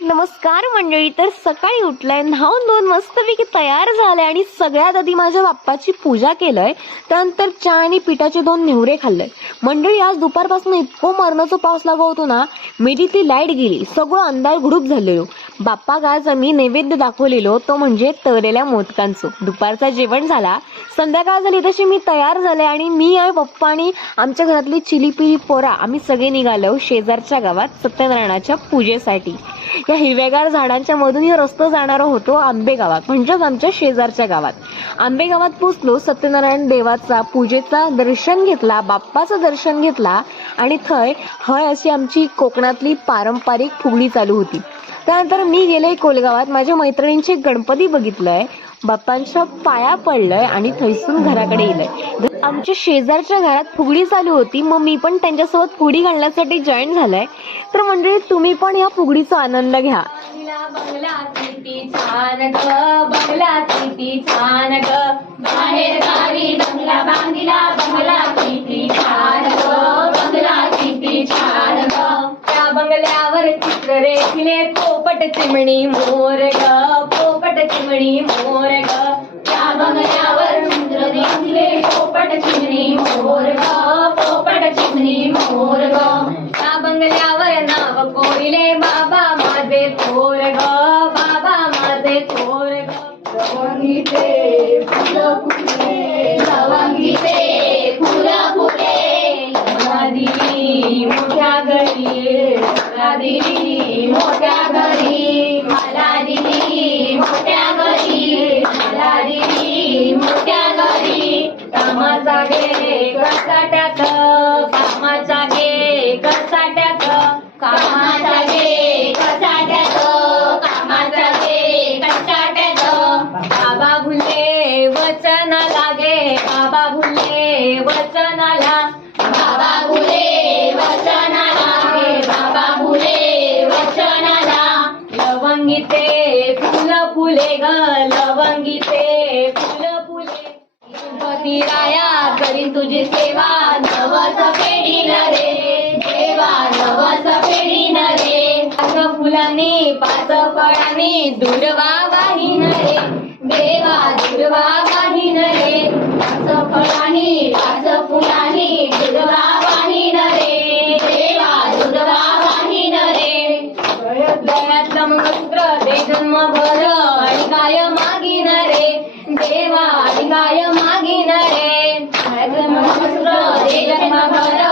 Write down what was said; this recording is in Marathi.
नमस्कार मंडळी. तर सकाळी उठलंय, न्हावून धुवून मस्तपैकी तयार झालंय आणि सगळ्यात आधी माझ्या बाप्पाची पूजा केलंय. त्यानंतर चहा आणि पिठाचे 2 नेवरे खाल्लंय. मंडळी, आज दुपारपासून इतकं मरणाचा पाऊस लागत होतो ना, मेडीतली लाईट गेली, सगळं अंधार गुडूप झालेलो. बाप्पाक आज आम्ही नैवेद्य दाखवलेलो, तो म्हणजे तळलेल्या मोदकांचं. दुपारचा जेवण झाला, संध्याकाळ झाली तशी मी तयार झाले आणि मी आणि पप्पा आणि आमच्या घरातली चिलीपिली पोरा आम्ही सगळे निघालो शेजारच्या गावात सत्यनारायणाच्या पूजेसाठी. या हिरव्यागार झाडांच्या मधून रस्ता जाणार होतो आंबेगावात, म्हणजेच आमच्या शेजारच्या गावात. आंबेगावात पोचलो, सत्यनारायण देवाचा पूजेचा दर्शन घेतला, बाप्पाचं दर्शन घेतला आणि थंय हय अशी आमची कोकणातली पारंपरिक फुगडी चालू होती. त्यानंतर मी गेले कोलगावात, माझ्या मैत्रिणींचे गणपती बघितलंय, बाप्पांच्या पाया पडलंय आणि थैसून घराकडे येलंय. आमच्या शेजारच्या घरात फुगडी चालू होती, मग मी पण त्यांच्यासोबत फुगडी घालण्यासाठी जॉईन झालंय. तर मंडळी, तुम्ही पण या फुगडीचा आनंद घ्या. बंगला किती छान ग, बंगला किती छान ग, बाहेर गावी बंगला बांधिला, बंगला किती छान ग, बंगला किती छान ग. त्या बंगल्यावर चित्र रेखिले पोपट चिमणी मोर ग, पोपट चिमणी मोर ग. त्या बंगल्यावर चित्र रेखिले पोपट चिमणी मोर ग, पोपट चिमणी मोर ग. त्या बंगल्यावर नाव कोरिले बाबा माझे थोर ग, बाबा माझे थोर ग. लवंगीचे फुलं फुले, लवंगीचे फुलं फुले, दिली मोठ्या घरी, दिली मोठ्या घरी, मला दिली मोठ्या घरी, मला दिली मोठ्या घरी. कामाचा घे कसाट्यात, कामाचा घे कसाट्यात, कामाचा घे कसाट्यात, कामाचा घे कसाट्यात. बाबा भुले वचनाला गे, बाबा भुले वचनाला, बाबा भुले वचनाला गे, बाबा भुले वचनाला. लवंगीचे फुलं फुले ग, लवंगीचे फुलं फुले. गणपती राया करीन तुझी सेवा, नवस फेडीन रे देवा, नवस फेडीन रे. 5 फुलांनी 5 फळांनी दुर्वा वाहीन रे देवा, दुर्वा वाहीन रे. 5 फळांनी 5 फुलांनी दुर्वा वाहीन रे देवा, दुर्वा वाहीन रे. गळ्यातलं मंगळसूत्र दे जन्मभर आणि काय मागीन रे देवा, आणि काय मागीन रे. गळ्यातलं मंगळसूत्र दे जन्मभर